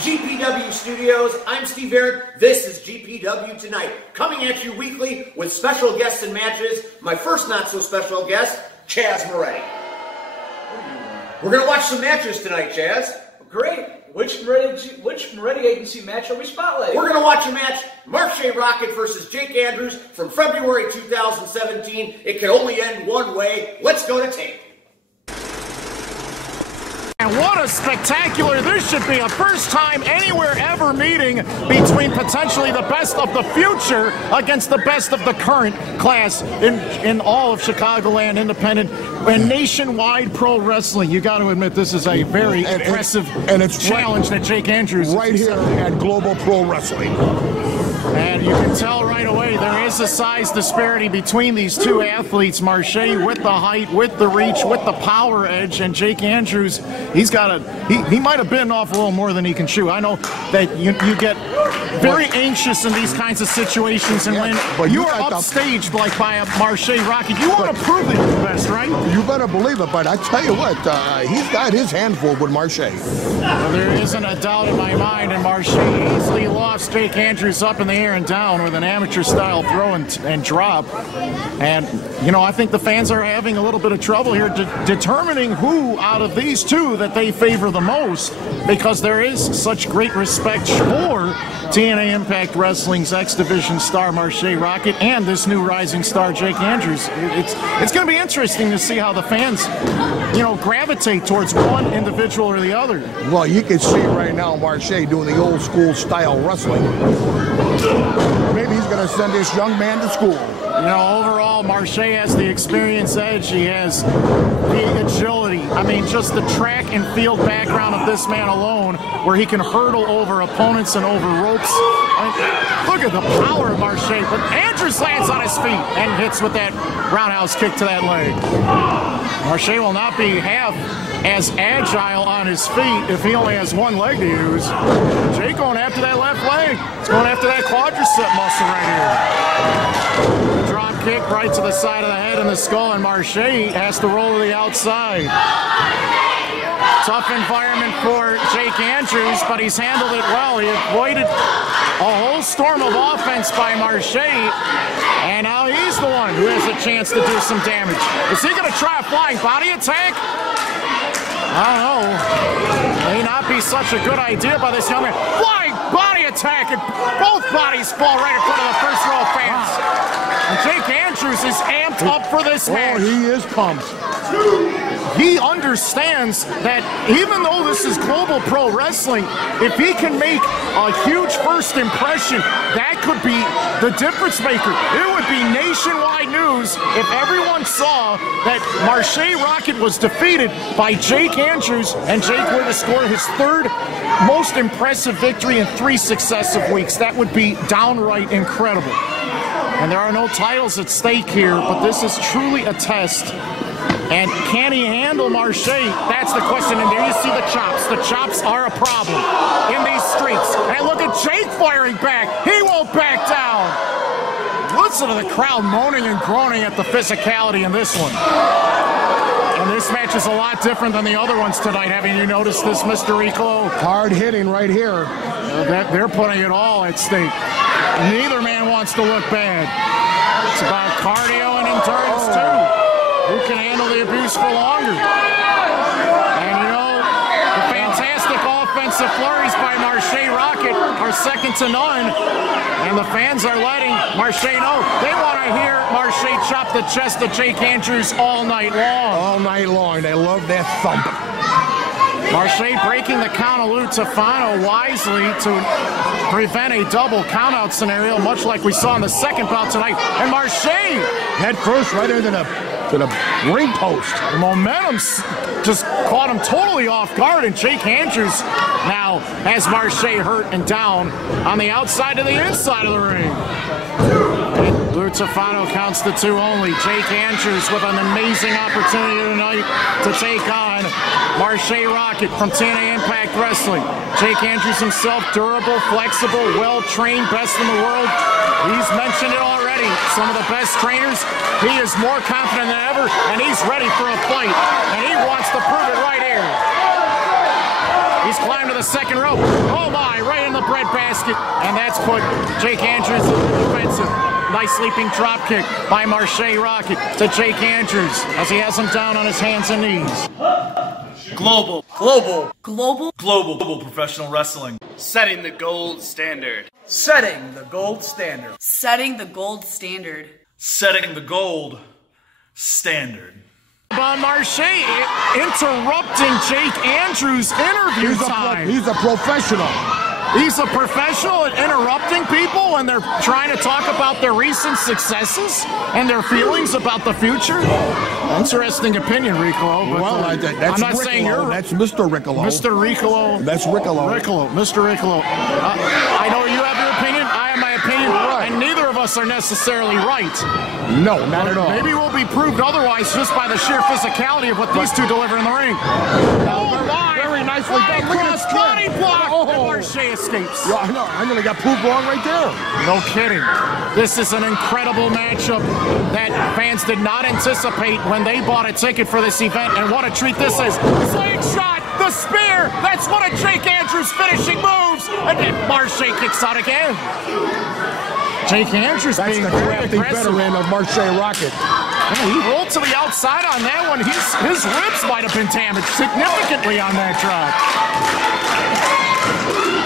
GPW Studios. I'm Steve Aaron. This is GPW Tonight, coming at you weekly with special guests and matches. My first not-so-special guest, Chaz Moretti. We're going to watch some matches tonight, Chaz. Great. Which Moretti Agency match are we spotlighting? We're going to watch a match, Marche Rocket versus Jake Andrews from February 2017. It can only end one way. Let's go to tape. And what a spectacular, this should be a first time anywhere ever meeting between potentially the best of the future against the best of the current class in all of Chicagoland independent and nationwide pro wrestling. You got to admit this is a very impressive challenge that Jake Andrews right here at Global Pro Wrestling. And you can tell right away there is a size disparity between these two athletes. Marche with the height, with the reach, with the power edge, and Jake Andrews, he might have bitten off a little more than he can chew. I know that you get very anxious in these kinds of situations, and when you are upstaged like by a Marche Rocket, you want to prove that you're the best, right? You better believe it, but I tell you what, he's got his handful with Marche. Well, there isn't a doubt in my mind, and Marche easily lofts Jake Andrews up in the air and down with an amateur-style throw and drop. And, you know, I think the fans are having a little bit of trouble here determining who out of these two that they favor the most, because there is such great respect for TNA Impact Wrestling's X-Division star Marche Rocket and this new rising star Jake Andrews. It's going to be interesting to see how the fans, you know, gravitate towards one individual or the other. Well, you can see right now Marche doing the old school style wrestling. Maybe he's going to send this young man to school. You know, overall, Marche has the experience edge. He has the agility. I mean, just the track and field background of this man alone, where he can hurdle over opponents and over ropes. I mean, look at the power of Marche. But Andrews lands on his feet and hits with that roundhouse kick to that leg. Marche will not be half as agile on his feet if he only has one leg to use. Jake going after that left leg. He's going after that quadricep muscle right here. Drop kick right to the side of the head and the skull, and Marche has to roll to the outside. Tough environment for Jake Andrews, but he's handled it well. He avoided a whole storm of offense by Marche, and now he's the one who has a chance to do some damage. Is he going to try a flying body attack? I don't know. May not be such a good idea by this young man. Flying body attack, and both bodies fall right in front of the first row of fans. And Jake Andrews is amped up for this match. Oh, he is pumped. He understands that even though this is Global Pro Wrestling, if he can make a huge first impression, that could be the difference maker. It would be nationwide news if everyone saw that Marche Rocket was defeated by Jake Andrews, and Jake were to score his third most impressive victory in 3 successive weeks. That would be downright incredible. And there are no titles at stake here, but this is truly a test. And can he handle Marche? That's the question. And there you see the chops. The chops are a problem in these streets. And look at Jake firing back. He won't back down. Listen to the crowd moaning and groaning at the physicality in this one. And this match is a lot different than the other ones tonight. Haven't you noticed this, Mr. Rico? Hard hitting right here. They're putting it all at stake. Neither man wants to look bad. It's about cardio and endurance, too. Who can handle the abuse for longer? And you know, the fantastic offensive flurries by Marche Rocket are second to none. And the fans are letting Marche know they want to hear Marche chop the chest of Jake Andrews all night long. All night long. They love that thump. Marche breaking the count of Lou Tafano wisely to prevent a double countout scenario, much like we saw in the second bout tonight. And Marche head first right into the ring post. The momentum just caught him totally off guard, and Jake Andrews now has Marche hurt and down on the outside to the inside of the ring. And Lou Tafano counts the 2 only. Jake Andrews with an amazing opportunity tonight to take on Marche Rocket from TNA Impact Wrestling. Jake Andrews himself, durable, flexible, well-trained, best in the world. He's mentioned it already. Some of the best trainers. He is more confident than ever, and he's ready for a fight. And he wants to prove it right here. He's climbed to the second rope. Oh my, right in the breadbasket. And that's put Jake Andrews in the defensive. Nice leaping drop kick by Marche Rocket to Jake Andrews as he has him down on his hands and knees. Global professional wrestling. Setting the gold standard. Setting the gold standard. Setting the gold standard. Setting the gold standard. Marche interrupting Jake Andrews' interview time. He's a professional. He's a professional at interrupting people when they're trying to talk about their recent successes and their feelings about the future. Interesting opinion, Riccolo. But Well, that's I'm not Riccolo. saying you're... That's Mr. Riccolo. Mr. Riccolo. That's Riccolo. Mr. Riccolo. I know you have your opinion. I have my opinion. Right. And neither of us are necessarily right. No, not at all. Maybe we'll be proved otherwise just by the sheer physicality of what these two deliver in the ring. Oh, my! Very nicely done. Look at his body chin. block. Oh. And Marche escapes. Yeah, I know. I'm going to get proved wrong right there. No kidding. This is an incredible matchup that fans did not anticipate when they bought a ticket for this event. And what a treat this is. Slingshot, the spear. That's one of Jake Andrews' finishing moves. And then Marche kicks out again. Jake Andrews That's being the very crafty aggressive. veteran of Marche Rocket. Yeah, he rolled to the outside on that one. His ribs might have been damaged significantly on that drop.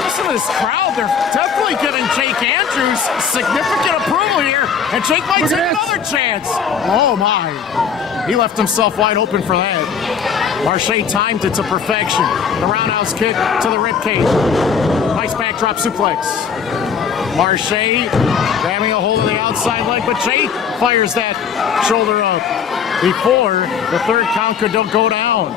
Listen to this crowd. They're definitely giving Jake Andrews significant approval here. And Jake might take another chance. Oh, my. He left himself wide open for that. Marche timed it to perfection. The roundhouse kick to the ribcage. Nice backdrop suplex. Marche grabbing a hold of the outside leg, but Jake fires that shoulder up before the third count could go down.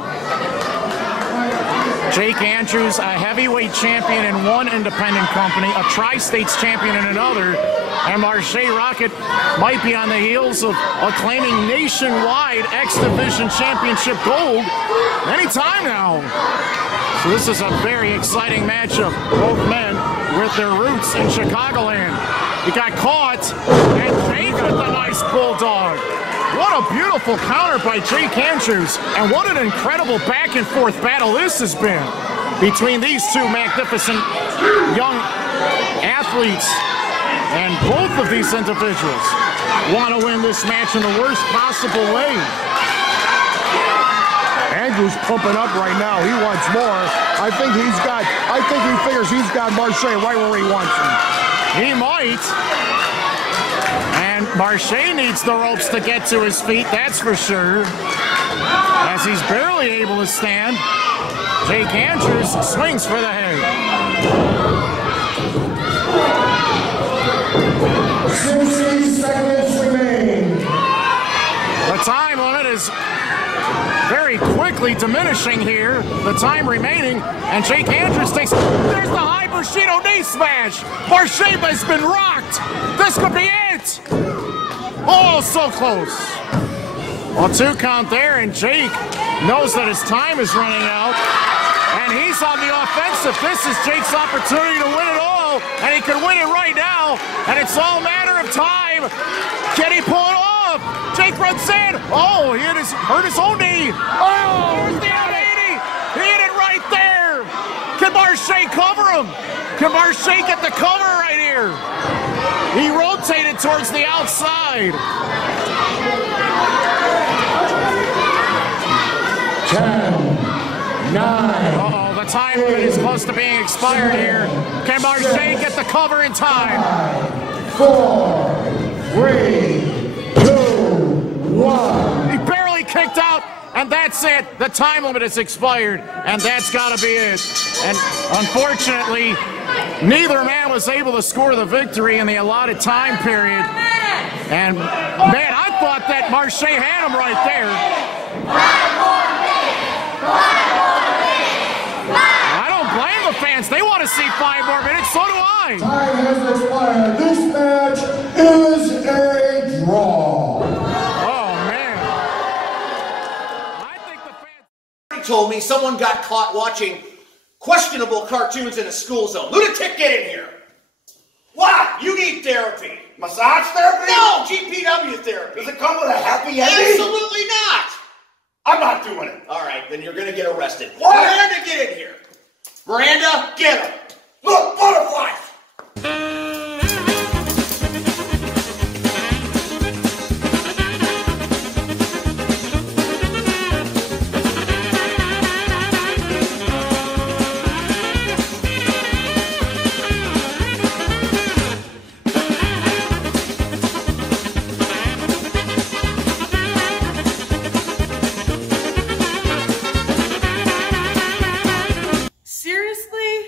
Jake Andrews, a heavyweight champion in one independent company, a tri-states champion in another, and Marche Rocket might be on the heels of claiming nationwide X Division Championship gold anytime now. So this is a very exciting matchup. Both men with their roots in Chicagoland. He got caught, and Jake with the nice bulldog. What a beautiful counter by Jake Andrews, and what an incredible back and forth battle this has been between these two magnificent young athletes. And both of these individuals want to win this match in the worst possible way. Andrews pumping up right now. He wants more. I think he figures he's got Marche right where he wants him. He might. And Marche needs the ropes to get to his feet, that's for sure. As he's barely able to stand, Jake Andrews swings for the head. 60 seconds remain. The time limit is very quickly diminishing here. The time remaining, and Jake Andrews takes... There's the high Bushido knee smash. Marche has been rocked. This could be it. Oh, so close. Well, 2 count there, and Jake knows that his time is running out. And he's on the offensive. This is Jake's opportunity to win it all, and he can win it right now. And it's all a matter of time. Can he pull it off? Jake runs in. Oh, he hurt his own knee. Oh, there's the 180. He hit it right there. Can Marche cover him? Can Marche get the cover right here? He rotated towards the outside. 10, 9. Uh-oh, the time limit is close to being expired here. Can Marche get the cover in time? 4, 3, 2, 1. He barely kicked out, and that's it. The time limit is expired, and that's got to be it. And unfortunately, neither man was able to score the victory in the allotted time period. And, man, I thought that Marche had him right there. I don't blame the fans. They want to see 5 more minutes. So do I. Time has expired. This match is a draw. Oh, man. I think the fans... Told me someone got caught watching questionable cartoons in a school zone. Lunatic, get in here. What? You need therapy. Massage therapy? No, GPW therapy. Does it come with a happy ending? Absolutely not. I'm not doing it. All right, then you're going to get arrested. What? Go ahead and get in here. Miranda, get him. Look, butterflies! Seriously?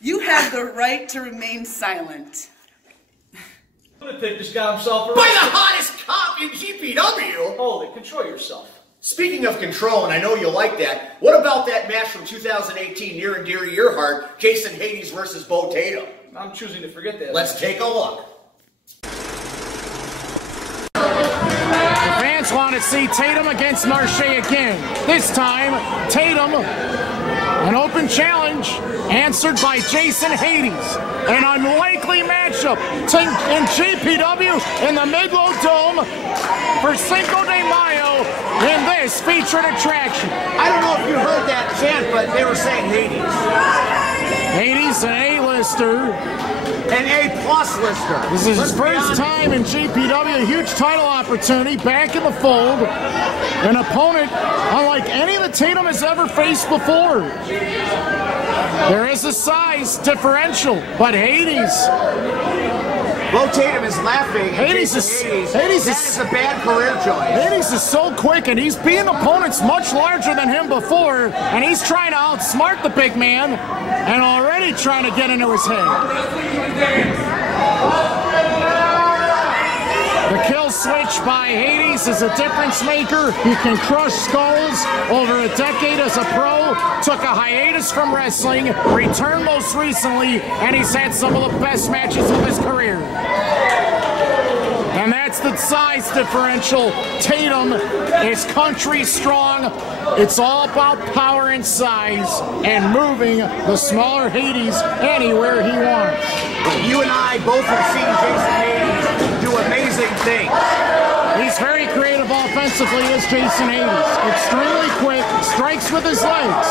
You have the right to remain silent. Lunatic just got himself By arrested. the hottest cop in GPW! Holy, control yourself. Speaking of control, and I know you like that, what about that match from 2018, near and dear to your heart, Jason Hades versus Bo Tatum? I'm choosing to forget that. Let's take a look. The fans want to see Tatum against Marche again. This time, Tatum, an open challenge, answered by Jason Hades. An unlikely matchup in GPW in the Midlow Dome for Cinco de Mayo in this featured attraction. I don't know if you heard that chant, but they were saying Hades. Hades, an A-lister. An A-plus lister. This is his Let's be first honest. time in GPW, a huge title opportunity, back in the fold. An opponent unlike any that Tatum has ever faced before. There is a size differential, but Hades. Bo Tatum is laughing. Hades That is is a bad career choice. Hades is so quick, and he's beating opponents much larger than him before, and he's trying to outsmart the big man, and already trying to get into his head. The kill switch by Hades is a difference maker. He can crush skulls. Over a decade as a pro, took a hiatus from wrestling, returned most recently, and he's had some of the best matches of his career. And that's the size differential. Tatum is country strong. It's all about power and size and moving the smaller Hades anywhere he wants. You and I both have seen Jason Hades do amazing things. He's very creative offensively as Jason Hades. Extremely quick, strikes with his legs.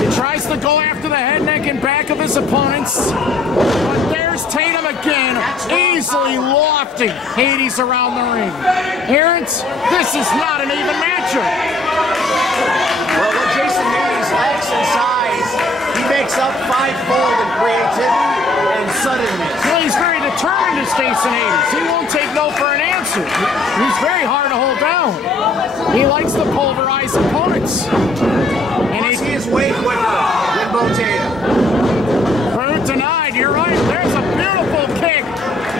He tries to go after the head, neck, and back of his opponents. But there's Tatum again, easily lofting Hades around the ring. Aaron, this is not an even matchup. Well, what Jason Hades lacks in size, he makes up fivefold in creativity and suddenness. Well, he's very determined as Jason Hades. He won't take no for an answer. He's very hard to hold down. He likes to pulverize opponents. And He is way quicker than Bo Tatum. Bird denied, you're right. There's a beautiful kick.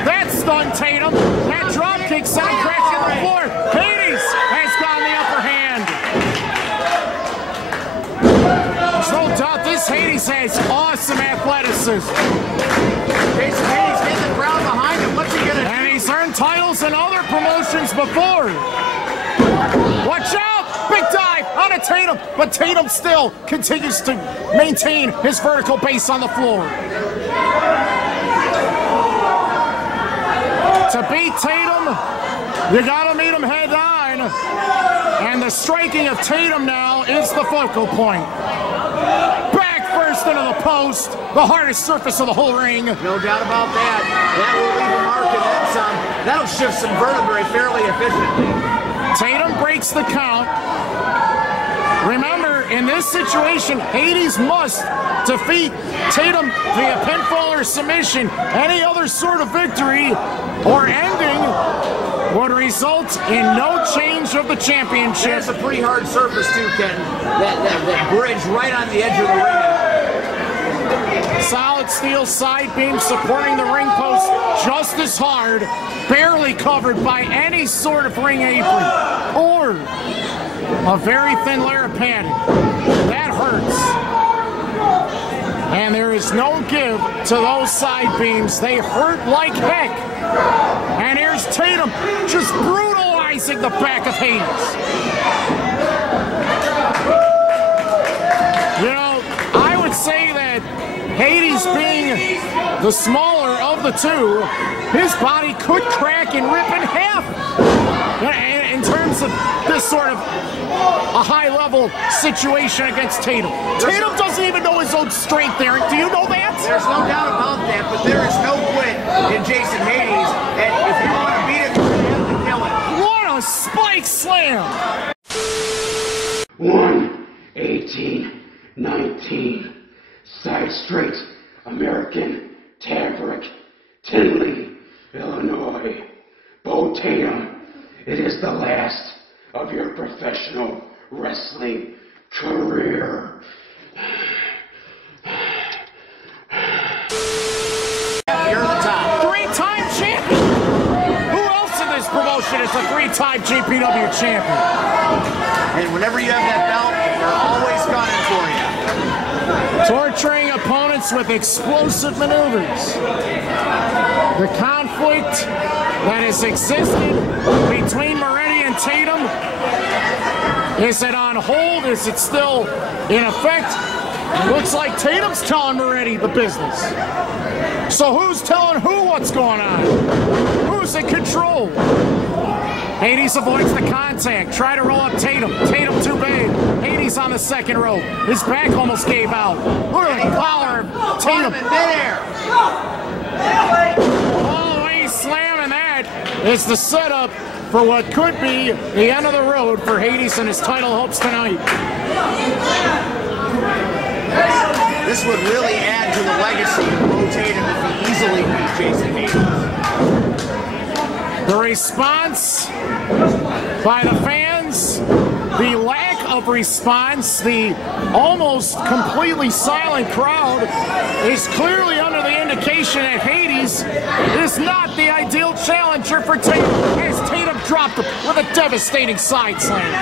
That stunned Tatum. That drop kick sent him crashing to the floor. Hades has gotten the upper hand. There's no doubt this Hades has awesome athleticism. Jason Hades hit the crowd behind him. What's he gonna do? And he's earned titles in other promotions before. Watch out! Big dive on a Tatum, but Tatum still continues to maintain his vertical base on the floor. To beat Tatum, you gotta meet him head on. And the striking of Tatum now is the focal point. Back first into the post, the hardest surface of the whole ring. No doubt about that. That will leave a mark and then some. That'll shift some vertebrae fairly efficiently. Tatum breaks the count. Remember, in this situation, Hades must defeat Tatum via pinfall or submission. Any other sort of victory or ending would result in no change of the championship. There's a pretty hard surface too, Ken. That bridge right on the edge of the ring. Solid steel side beam supporting the ring post just as hard, barely covered by any sort of ring apron or a very thin layer of padding. That hurts. And there is no give to those side beams. They hurt like heck. And here's Tatum just brutalizing terrorizing the back of Hades. You know, I would say that Hades, being the smaller of the two, his body could crack and rip in half in terms of this sort of a high-level situation against Tatum. Tatum doesn't even know his own strength, Eric. Do you know that? There's no doubt about that, but there is no quit in Jason Hades, and if you want to beat it, you have to kill it. What a spike slam! 1-18-19, side straight, American, Taverick, Tinley, Illinois. Bo Tatum, it is the last of your professional wrestling career. You're the top. Three-time champion! Who else in this promotion is a three-time GPW champion? And whenever you have that belt, they're always gunning for you. Torturing opponents with explosive maneuvers. The conflict that has existed between Moretti and Tatum, is it on hold? Is it still in effect? Looks like Tatum's telling Moretti the business. So who's telling who what's going on? Who's in control? Hades avoids the contact. Try to roll up Tatum. Tatum too big. Hades on the second rope. His back almost gave out. Look at the collar of Tatum. In midair. Oh, he's slamming that. It's the setup for what could be the end of the road for Hades and his title hopes tonight. This would really add to the legacy of Bo Tatum if he easily beat Jason Hades. The response by the fans, the lack of response, the almost completely silent crowd is clearly under the indication that Hades is not the ideal challenger for Tatum, as Tatum dropped him with a devastating side slam.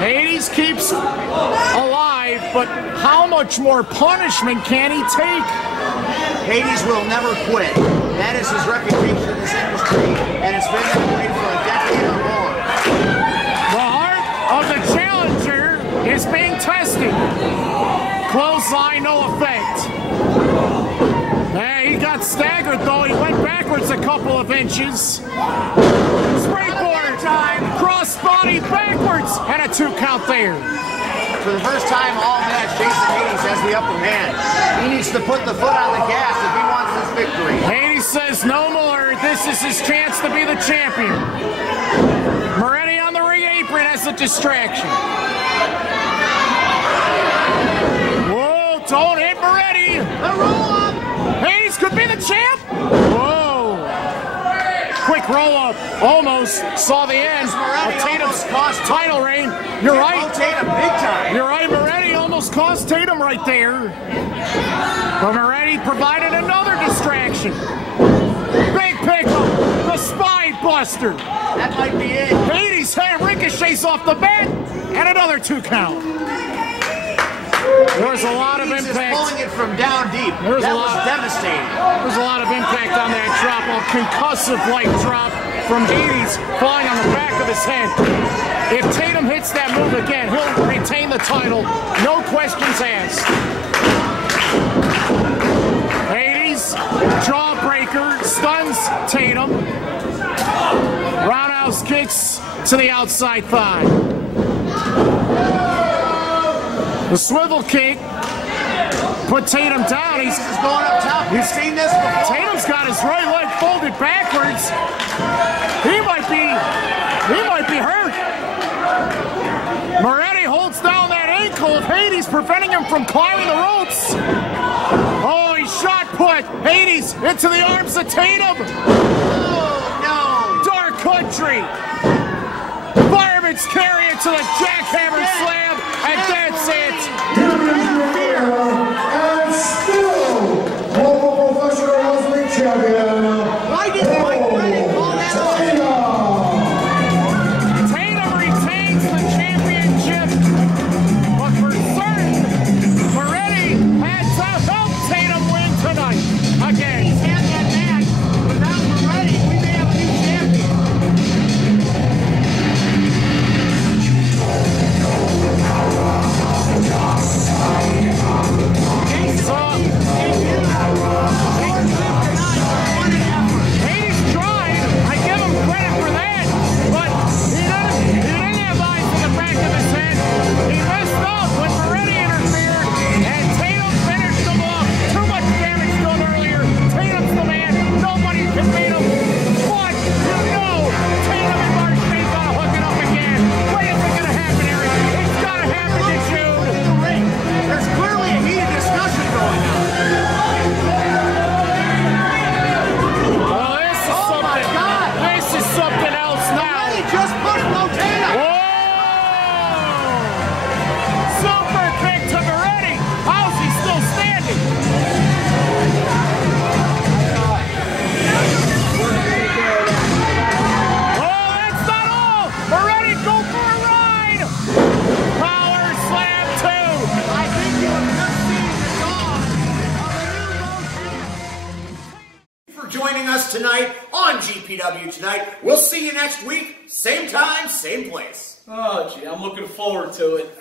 Hades keeps alive, but how much more punishment can he take? Hades will never quit. That is his reputation in this industry, and it's been that way for a decade or more. The heart of the challenger is being tested. Clothesline, no effect. Hey, he got staggered though. He went backwards a couple of inches. Springboard time. Crossbody backwards. And a 2 count there. For the first time all match, Jason Hades has the upper hand. He needs to put the foot on the gas if he wants this victory. Hades says no more. This is his chance to be the champion. Moretti on the ring apron as a distraction. Whoa, don't hit Moretti. The roll up. Hades could be the champ. Whoa. Quick roll up. Almost saw the end of Tatum's title reign. You're right. Tatum big time. You're right. Moretti almost cost Tatum right there. But Moretti provided another distraction. Big pickup. The spine buster. That might be it. Hades' head ricochets off the mat. And another 2 count. There was a lot of impact. He's pulling it from down deep. That was devastating. There was a lot of impact on that drop. A concussive-like drop from Hades falling on the back of his head. If Tatum hits that move again, he'll retain the title. No questions asked. Hades, jawbreaker, stuns Tatum. Roundhouse kicks to the outside thigh. The swivel kick put Tatum down. He's going up top. He's seen this before. Tatum's got his right leg folded backwards. He might be hurt. Moretti holds down that ankle of Hades, preventing him from climbing the ropes. Oh, he shot put Hades into the arms of Tatum. Oh, no. Dark country. Fireman's carry it to the jackhammer slam, and that's it. And still, local professional wrestling champion. Why didn't Mike Moretti call that off? Tatum retains the championship, but for certain, Moretti had to help Tatum win tonight. Again. He's had that match. Without Moretti, we may have a new champion. for joining us tonight on GPW Tonight. We'll see you next week, same time, same place. Oh, gee, I'm looking forward to it.